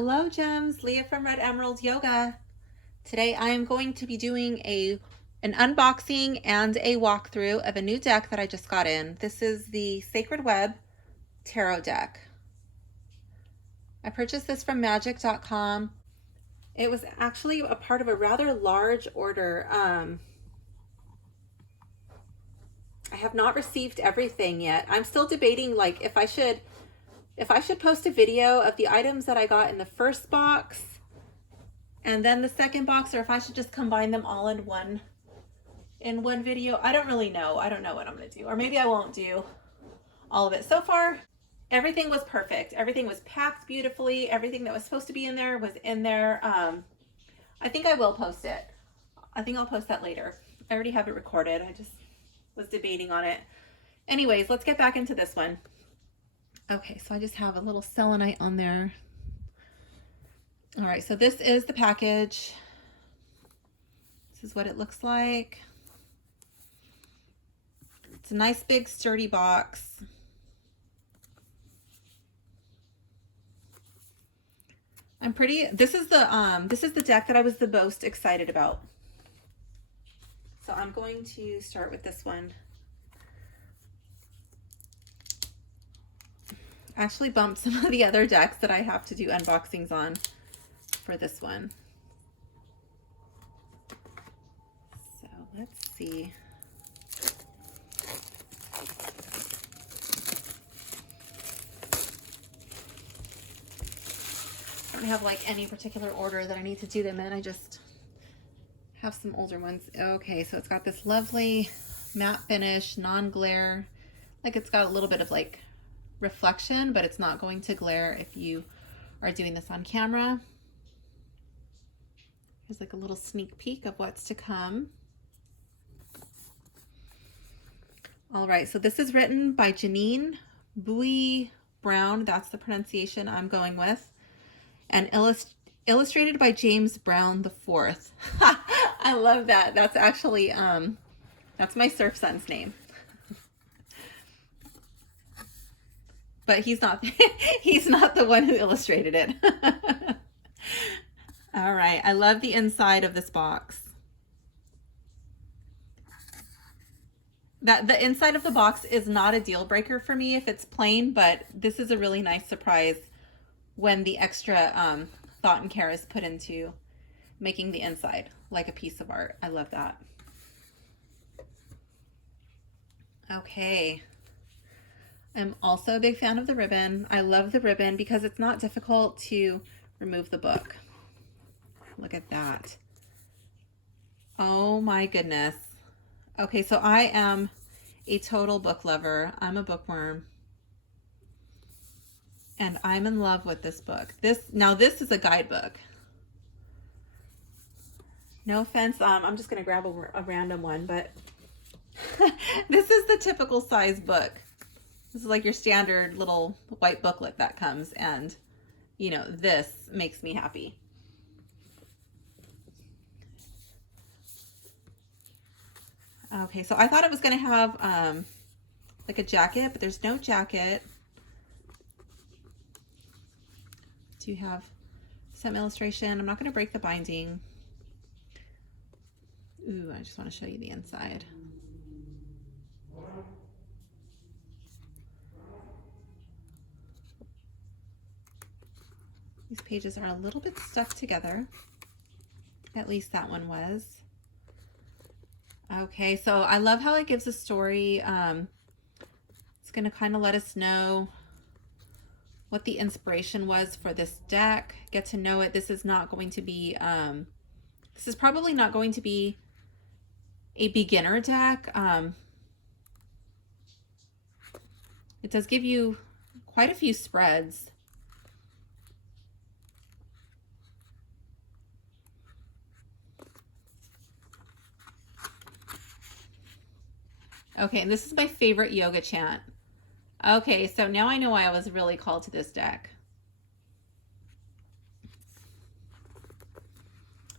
Hello gems, Leah from Red Emerald Yoga. Today I am going to be doing an unboxing and a walkthrough of a new deck that I just got in. This is the Sacred Web Tarot deck. I purchased this from magic.com. It was actually a part of a rather large order. I have not received everything yet. I'm still debating like if I should post a video of the items that I got in the first box and then the second box, or if I should just combine them all in one video. I don't really know. I don't know what I'm going to do. Or maybe I won't do all of it. So far, everything was perfect. Everything was packed beautifully. Everything that was supposed to be in there was in there. I think I will post it. I think I'll post that later. I already have it recorded. I just was debating on it. Anyways, let's get back into this one. Okay, so I just have a little selenite on there. All right, so this is the package. This is what it looks like. It's a nice big sturdy box. This is the deck that I was the most excited about. So I'm going to start with this one. I actually bumped some of the other decks that I have to do unboxings on for this one. So let's see. I don't have like any particular order that I need to do them in. I just have some older ones. Okay, so it's got this lovely matte finish, non-glare. Like it's got a little bit of like reflection, but it's not going to glare if you are doing this on camera. Here's like a little sneak peek of what's to come. All right, so this is written by Jannie Bui Brown. That's the pronunciation I'm going with. And illustrated by James Brown the Fourth. I love that. That's actually that's my surf son's name. But he's not he's not the one who illustrated it. All right, I love the inside of this box. The inside of the box is not a deal breaker for me if it's plain, but this is a really nice surprise when the extra thought and care is put into making the inside like a piece of art. I love that. Okay. I'm also a big fan of the ribbon. I love the ribbon because it's not difficult to remove the book. Look at that. Oh my goodness. Okay, so I am a total book lover. I'm a bookworm. And I'm in love with this book. This is a guidebook. No offense, I'm just gonna grab a random one, but this is the typical size book. This is like your standard little white booklet that comes, and you know, this makes me happy. Okay, so I thought it was gonna have like a jacket, but there's no jacket. Do you have some illustration? I'm not gonna break the binding. Ooh, I just wanna show you the inside. These pages are a little bit stuck together. At least that one was. Okay, so I love how it gives a story. It's going to kind of let us know what the inspiration was for this deck. Get to know it. This is not going to be, this is probably not going to be a beginner deck. It does give you quite a few spreads. Okay, and this is my favorite yoga chant. Okay, so now I know why I was really called to this deck.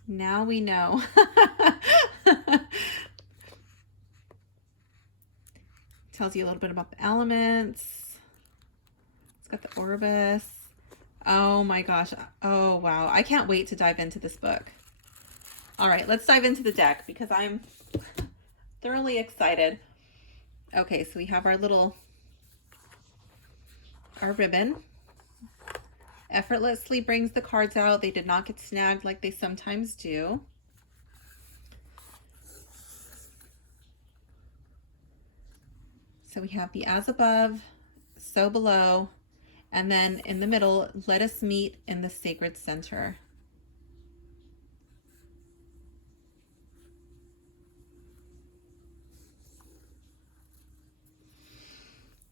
Now we know. Tells you a little bit about the elements. It's got the Orbis. Oh my gosh. Oh wow. I can't wait to dive into this book. All right, let's dive into the deck because I'm thoroughly excited. Okay, so we have our ribbon. Effortlessly brings the cards out. They did not get snagged like they sometimes do. So we have the as above, so below, and then in the middle, let us meet in the sacred center.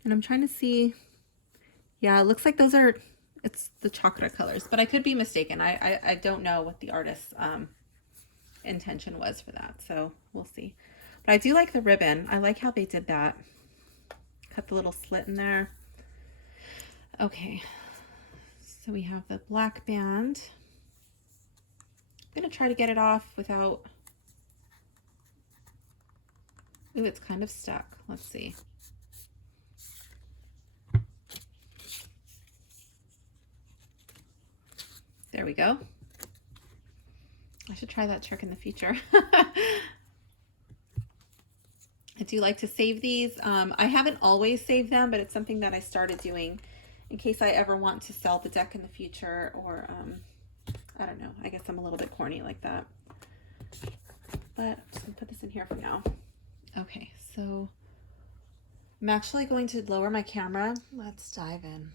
And I'm trying to see, yeah, it looks like those are, it's the chakra colors, but I could be mistaken. I don't know what the artist's intention was for that, so we'll see. But I do like the ribbon. I like how they did that. Cut the little slit in there. Okay, so we have the black band. I'm gonna try to get it off without, ooh, it's kind of stuck. Let's see. There we go. I should try that trick in the future. I do like to save these. I haven't always saved them, but it's something that I started doing in case I ever want to sell the deck in the future, or I don't know. I guess I'm a little bit corny like that. But I'm just gonna put this in here for now. Okay, so I'm actually going to lower my camera. Let's dive in.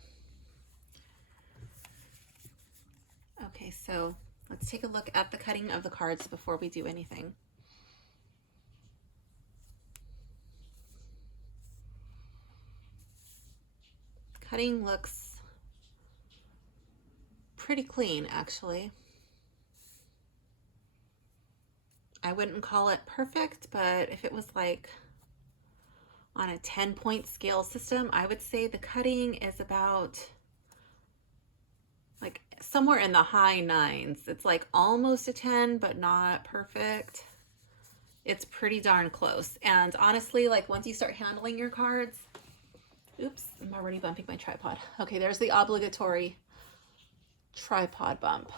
Okay, so let's take a look at the cutting of the cards before we do anything. Cutting looks pretty clean, actually. I wouldn't call it perfect, but if it was like on a 10-point scale system, I would say the cutting is about like somewhere in the high 9s. It's like almost a 10, but not perfect. It's pretty darn close. And honestly, like once you start handling your cards, oops, I'm already bumping my tripod. Okay, there's the obligatory tripod bump.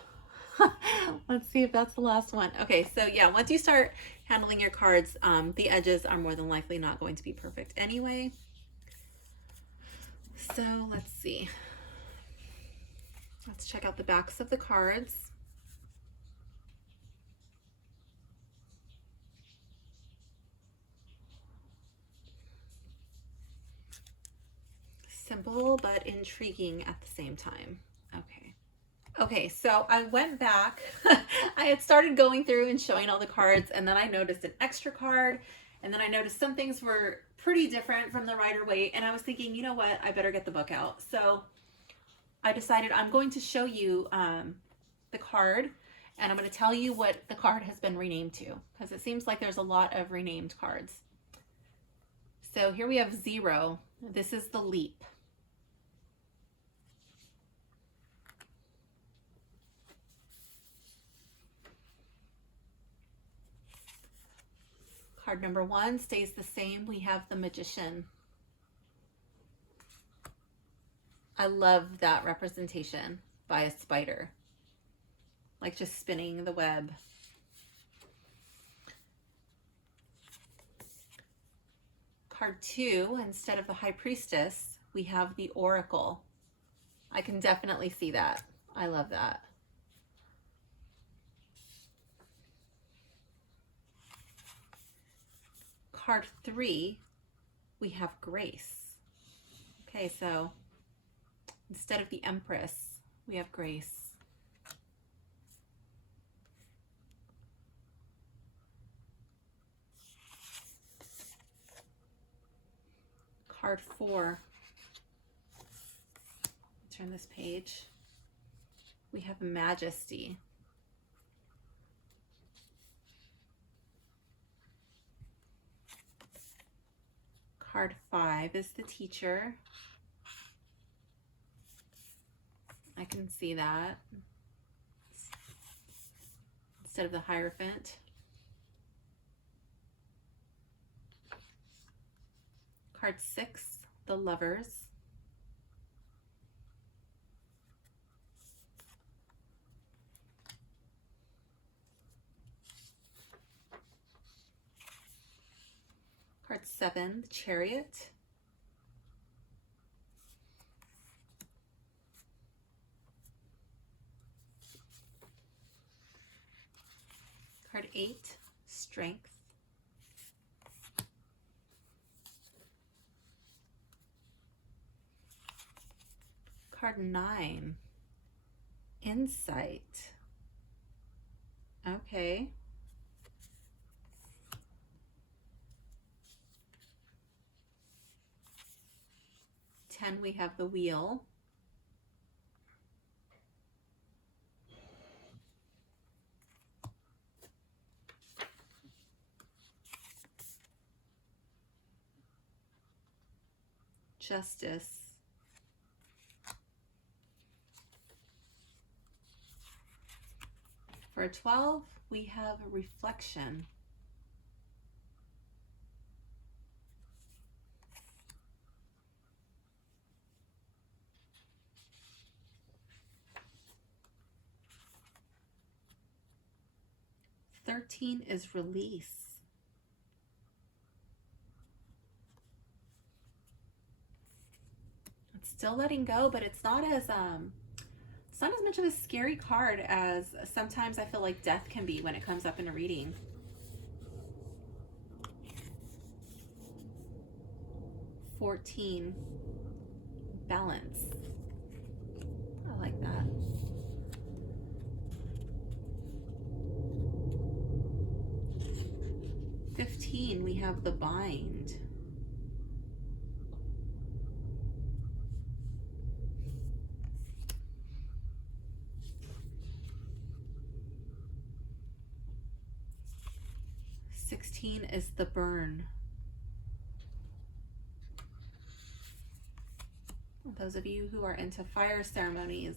Let's see if that's the last one. Okay, so yeah, once you start handling your cards, the edges are more than likely not going to be perfect anyway. So let's see. Let's check out the backs of the cards. Simple but intriguing at the same time. Okay. Okay, so I went back. I had started going through and showing all the cards, and then I noticed an extra card, and then I noticed some things were pretty different from the Rider-Waite, and I was thinking, you know what, I better get the book out. So I decided I'm going to show you the card, and I'm going to tell you what the card has been renamed to, because it seems like there's a lot of renamed cards. So here we have 0. This is the leap. Card number 1 stays the same. We have the Magician. I love that representation by a spider, like just spinning the web. Card 2, instead of the High Priestess, we have the Oracle. I can definitely see that. I love that. Card 3, we have Grace. Okay, so instead of the Empress, we have Grace. Card 4, turn this page, we have Majesty. Card 5 is the Teacher. I can see that. Instead of the Hierophant. Card 6, the Lovers. Card 7, the Chariot. Card 8, Strength. Card 9, Insight. Okay. Ten, we have the Wheel. Justice. For 12, we have Reflection. Thirteen is Release. It's still letting go, but it's not as much of a scary card as sometimes I feel like death can be when it comes up in a reading. 14, Balance. I like that. 15, we have the Bind. Is the Burn. Those of you who are into fire ceremonies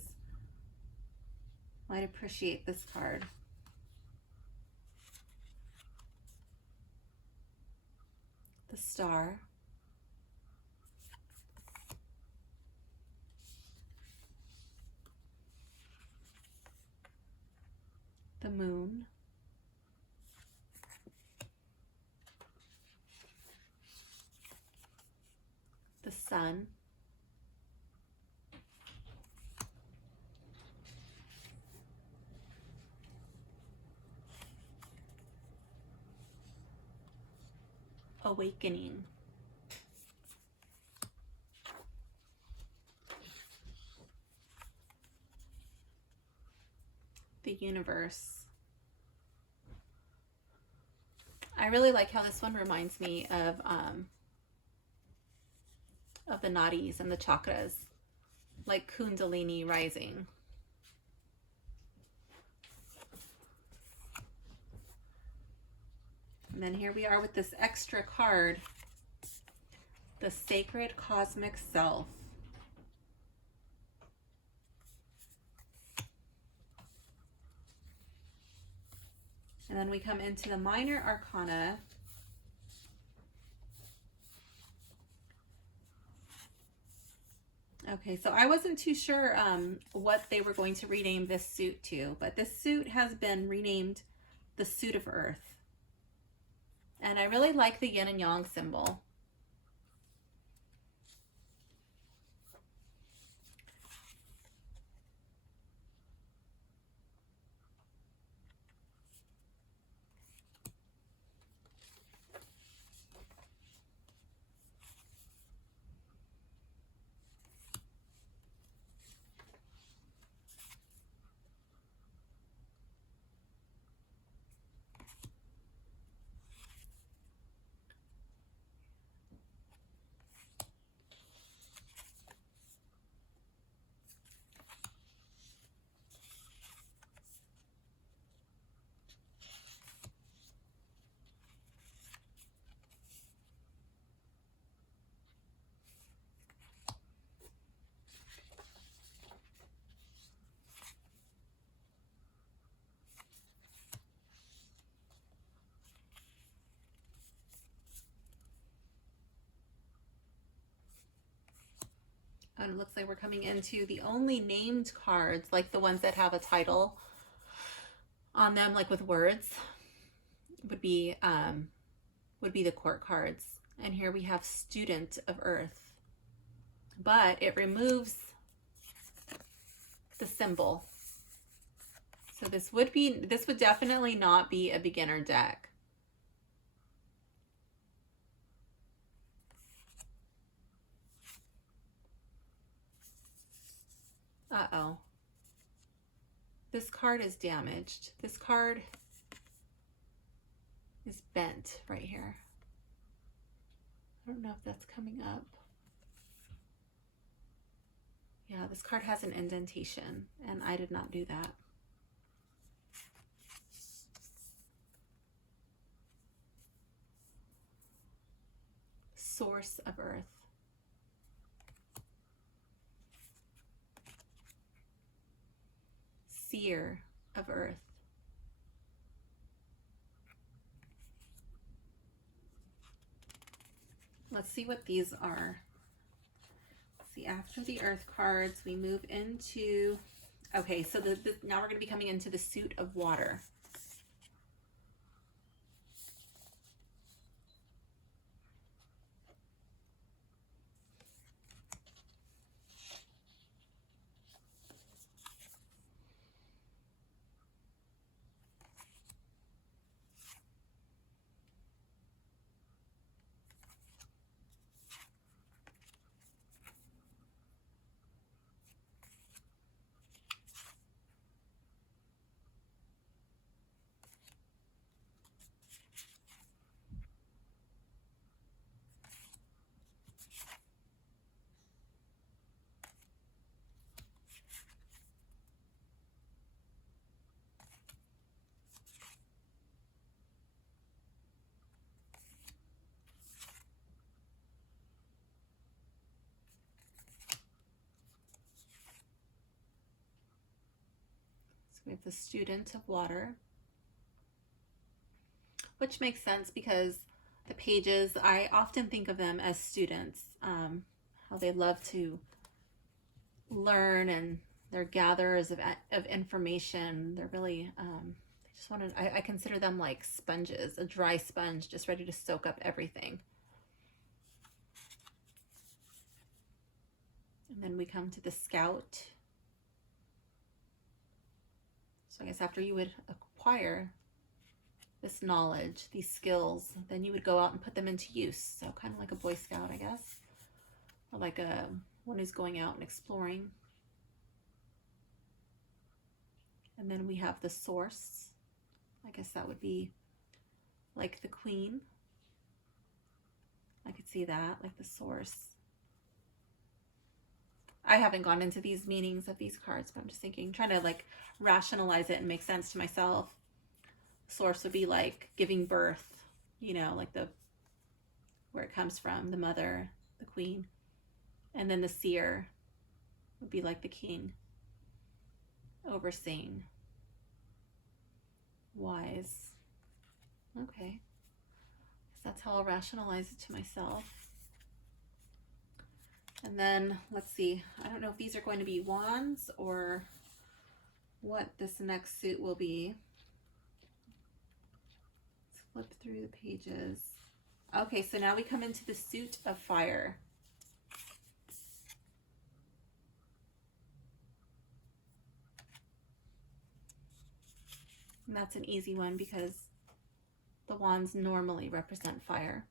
might appreciate this card. The Star. The Moon. The Sun. Awakening. The Universe. I really like how this one reminds me of the nadis and the chakras, like Kundalini rising. And then here we are with this extra card, the Sacred Cosmic Self. And then we come into the Minor Arcana. Okay, so I wasn't too sure what they were going to rename this suit to, but this suit has been renamed the Suit of Earth. And I really like the yin and yang symbol. And it looks like we're coming into the only named cards, like the ones that have a title on them, like with words, would be the court cards. And here we have student of earth, but it removes the symbol. So this would definitely not be a beginner deck. Uh-oh. This card is damaged. This card is bent right here. I don't know if that's coming up. Yeah, this card has an indentation, and I did not do that. Source of earth. Seer of earth. Let's see what these are. See, after the earth cards, we move into, okay, so now we're going to be coming into the suit of water. We have the student of water, which makes sense because the pages, I often think of them as students, how they love to learn and they're gatherers of information. They're really, they just want to, I consider them like sponges, a dry sponge, just ready to soak up everything. And then we come to the scout. So I guess after you would acquire this knowledge, these skills, then you would go out and put them into use. So kind of like a Boy Scout, I guess, or like one who's going out and exploring. And then we have the source. I guess that would be like the Queen. I could see that, like the source. I haven't gone into these meanings of these cards, but I'm just thinking, trying to like rationalize it and make sense to myself. Source would be like giving birth, you know, like where it comes from, the mother, the queen. And then the seer would be like the king, overseeing, wise. Okay, so that's how I'll rationalize it to myself. And then let's see, I don't know if these are going to be wands or what this next suit will be. Let's flip through the pages. Okay, so now we come into the suit of fire. And that's an easy one because the wands normally represent fire.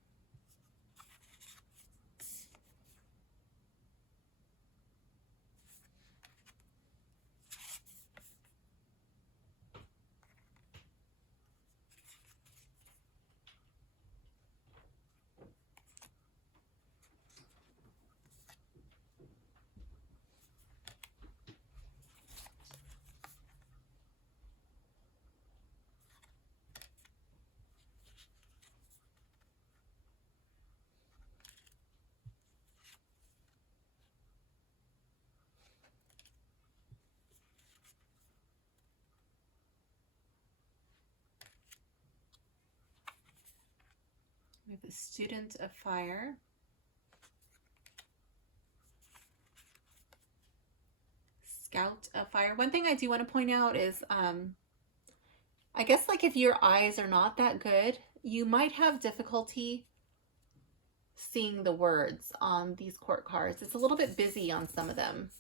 We have the student of fire. Scout of fire. One thing I do want to point out is, I guess like if your eyes are not that good, you might have difficulty seeing the words on these court cards. It's a little bit busy on some of them.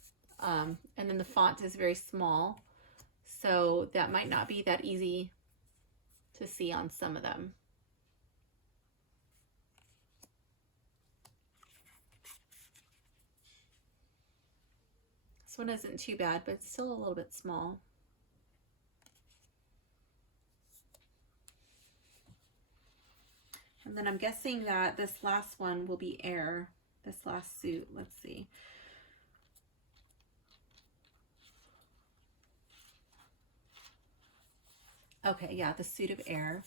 And then the font is very small, so that might not be that easy to see on some of them. This one isn't too bad, but it's still a little bit small. And then I'm guessing that this last one will be air, this last suit. Let's see. Okay, yeah, the suit of air.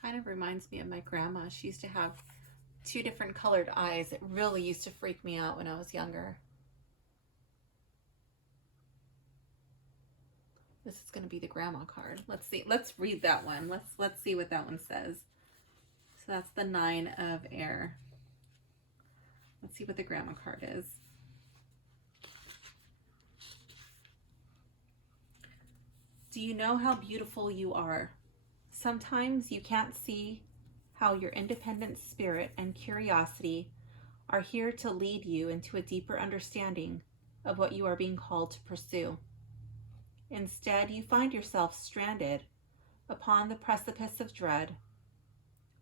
Kind of reminds me of my grandma. She used to have 2 different colored eyes. It really used to freak me out when I was younger. This is going to be the grandma card. Let's see. Let's read that one. Let's see what that one says. So that's the 9 of air. Let's see what the grandma card is. Do you know how beautiful you are? Sometimes you can't see how your independent spirit and curiosity are here to lead you into a deeper understanding of what you are being called to pursue. Instead, you find yourself stranded upon the precipice of dread,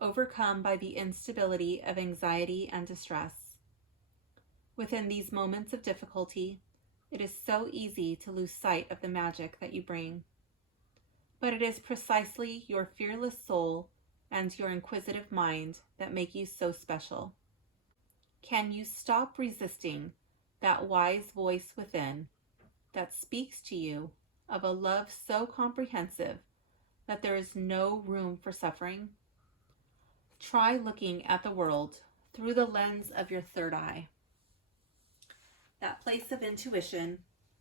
overcome by the instability of anxiety and distress. Within these moments of difficulty, it is so easy to lose sight of the magic that you bring. But it is precisely your fearless soul and your inquisitive mind that make you so special. Can you stop resisting that wise voice within that speaks to you of a love so comprehensive that there is no room for suffering? Try looking at the world through the lens of your third eye, that place of intuition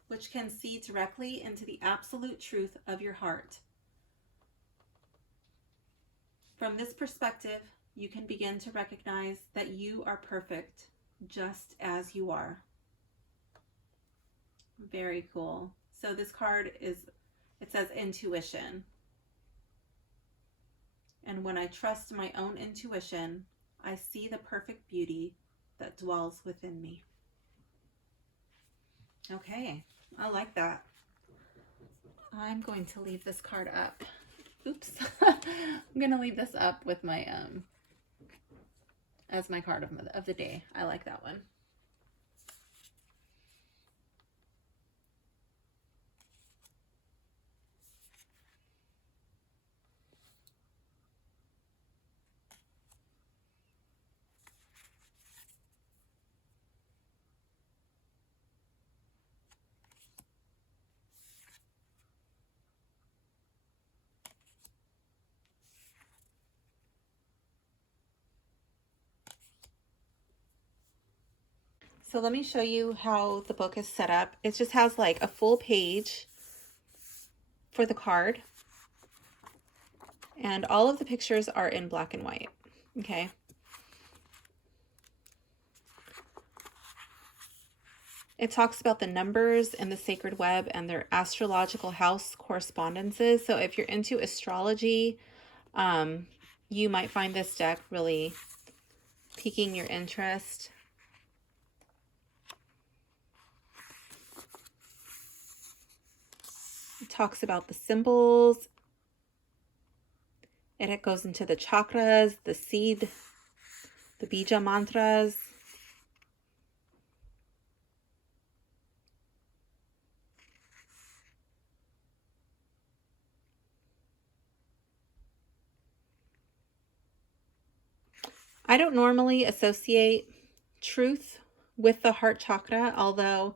which can see directly into the absolute truth of your heart. From this perspective, you can begin to recognize that you are perfect just as you are. Very cool. So this card it says intuition. And when I trust my own intuition, I see the perfect beauty that dwells within me. Okay, I like that. I'm going to leave this card up. Oops. I'm going to leave this up with my, as my card of the day. I like that one. So let me show you how the book is set up. It just has like a full page for the card. And all of the pictures are in black and white. Okay. It talks about the numbers in the sacred web and their astrological house correspondences. So if you're into astrology, you might find this deck really piquing your interest. It talks about the symbols. It goes into the chakras, the seed, the bija mantras. I don't normally associate truth with the heart chakra, although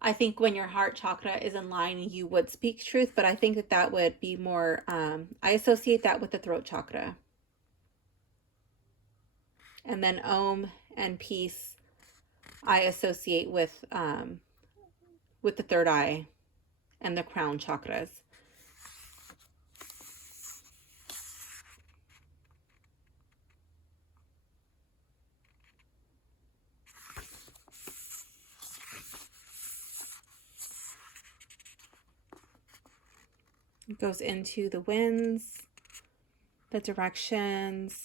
I think when your heart chakra is in line, you would speak truth, but I think that that would be more, I associate that with the throat chakra. And then Om and peace, I associate with the third eye and the crown chakras. It goes into the winds, the directions.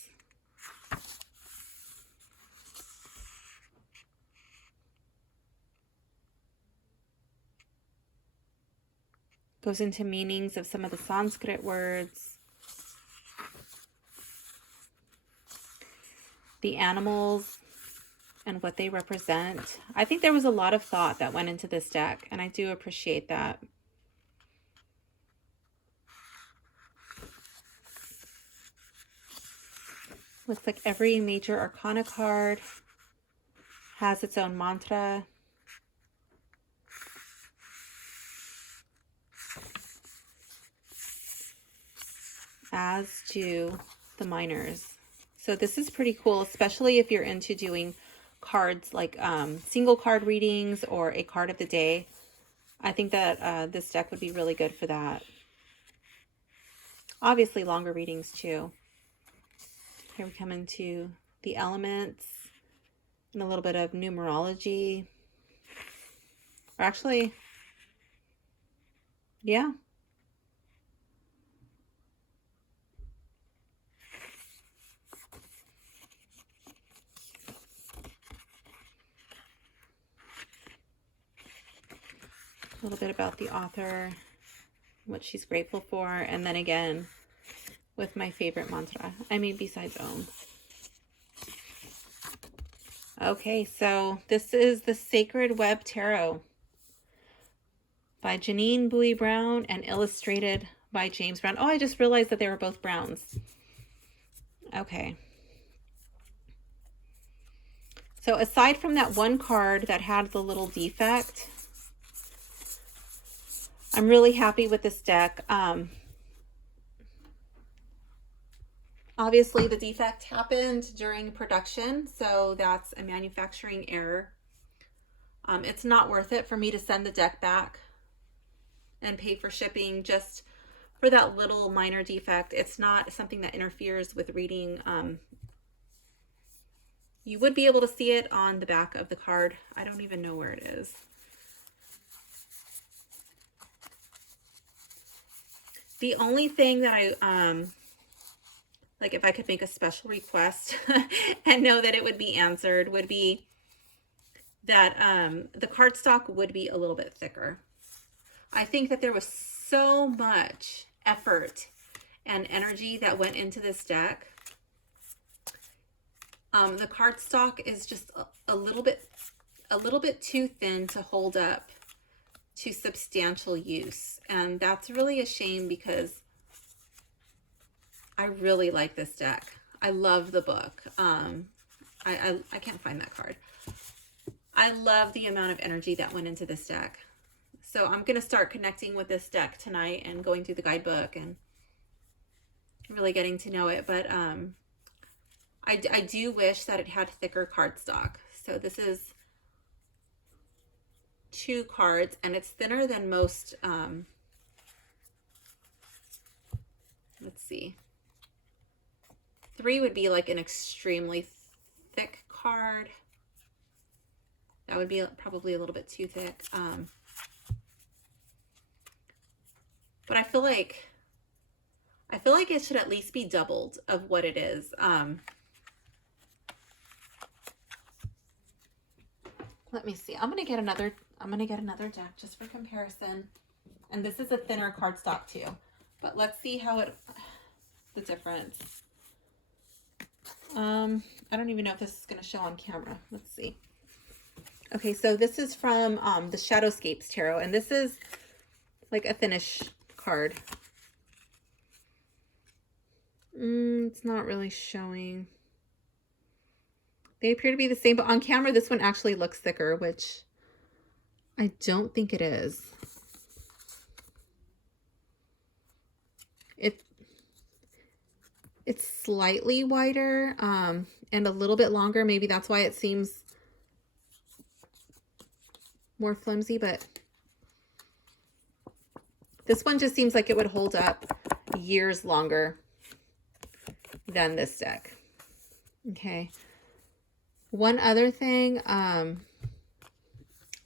Goes into meanings of some of the Sanskrit words. The animals and what they represent. I think there was a lot of thought that went into this deck, and I do appreciate that. Looks like every major arcana card has its own mantra. As do the minors. So this is pretty cool, especially if you're into doing cards like single card readings or a card of the day. I think that this deck would be really good for that. Obviously longer readings too. Here we come into the elements and a little bit of numerology. Or actually, yeah. A little bit about the author, what she's grateful for, and then again with my favorite mantra. I mean, besides Om. Okay, so this is the Sacred Web Tarot by Jannie Bui Brown and illustrated by James Brown. Oh, I just realized that they were both Browns. Okay. So aside from that one card that had the little defect, I'm really happy with this deck. Obviously, the defect happened during production, so that's a manufacturing error. It's not worth it for me to send the deck back and pay for shipping just for that little minor defect. It's not something that interferes with reading. You would be able to see it on the back of the card. I don't even know where it is. The only thing that I, like if I could make a special request and know that it would be answered, would be that the cardstock would be a little bit thicker. I think that there was so much effort and energy that went into this deck. The cardstock is just a little bit too thin to hold up to substantial use, and that's really a shame because I really like this deck. I love the book. I can't find that card. I love the amount of energy that went into this deck. So I'm going to start connecting with this deck tonight and going through the guidebook and really getting to know it. But I do wish that it had thicker cardstock. So this is 2 cards, and it's thinner than most. Let's see. 3 would be like an extremely thick card. That would be probably a little bit too thick. But I feel like it should at least be doubled of what it is. Let me see. I'm gonna get another deck just for comparison. And this is a thinner cardstock too. But let's see how the difference. I don't even know if this is gonna show on camera. Let's see. Okay, so this is from the Shadowscapes Tarot, and this is like a thinnish card. It's not really showing. They appear to be the same, but on camera, this one actually looks thicker, which I don't think it is. It's slightly wider and a little bit longer. Maybe that's why it seems more flimsy, but this one just seems like it would hold up years longer than this deck. Okay. One other thing,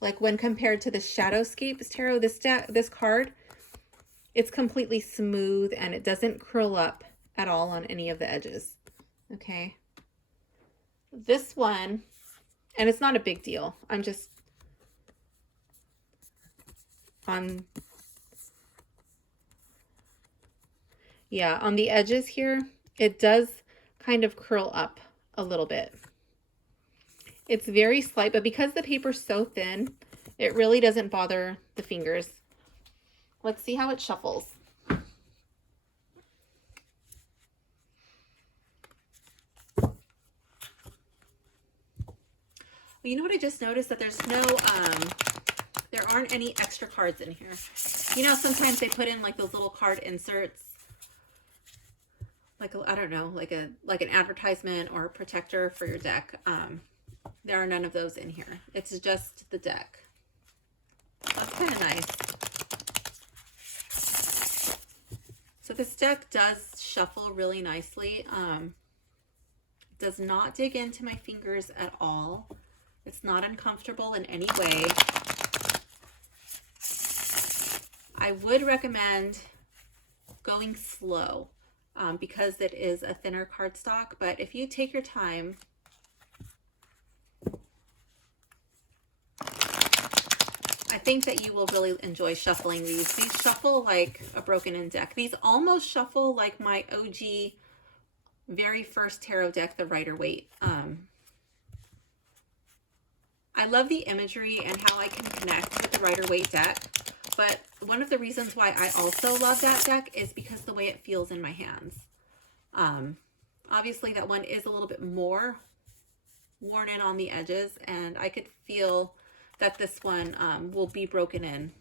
like when compared to the Shadowscapes Tarot, this card, it's completely smooth and it doesn't curl up at all on any of the edges. Okay. This one, and it's not a big deal. I'm just on the edges here, it does kind of curl up a little bit. It's very slight, but because the paper's so thin, it really doesn't bother the fingers. Let's see how it shuffles. You know what I just noticed? That there's no, there aren't any extra cards in here. You know, sometimes they put in like those little card inserts, like, I don't know, like an advertisement or a protector for your deck. There are none of those in here. It's just the deck. That's kind of nice. So this deck does shuffle really nicely. Does not dig into my fingers at all. It's not uncomfortable in any way. I would recommend going slow because it is a thinner cardstock, but if you take your time, I think that you will really enjoy shuffling these. These shuffle like a broken in deck. These almost shuffle like my OG very first tarot deck, the Rider-Waite. I love the imagery and how I can connect with the Rider-Waite deck, but one of the reasons why I also love that deck is because the way it feels in my hands. Obviously that one is a little bit more worn in on the edges, and I could feel that this one will be broken in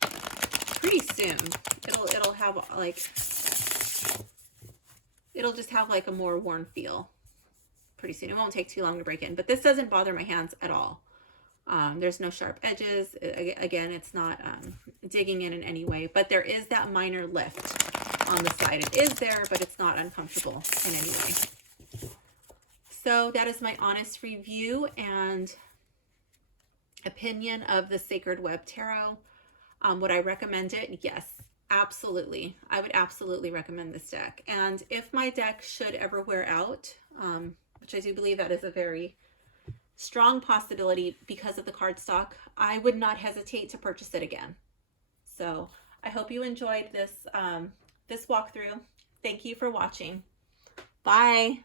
pretty soon. It'll have like, it'll just have like a more worn feel pretty soon. It won't take too long to break in, but this doesn't bother my hands at all. There's no sharp edges. Again, it's not digging in any way, but there is that minor lift on the side. It is there, but it's not uncomfortable in any way. So that is my honest review and opinion of the Sacred Web Tarot. Would I recommend it? Yes, absolutely. I would absolutely recommend this deck. And if my deck should ever wear out, which I do believe that is a very strong possibility because of the cardstock, I would not hesitate to purchase it again. So I hope you enjoyed this, this walkthrough. Thank you for watching. Bye.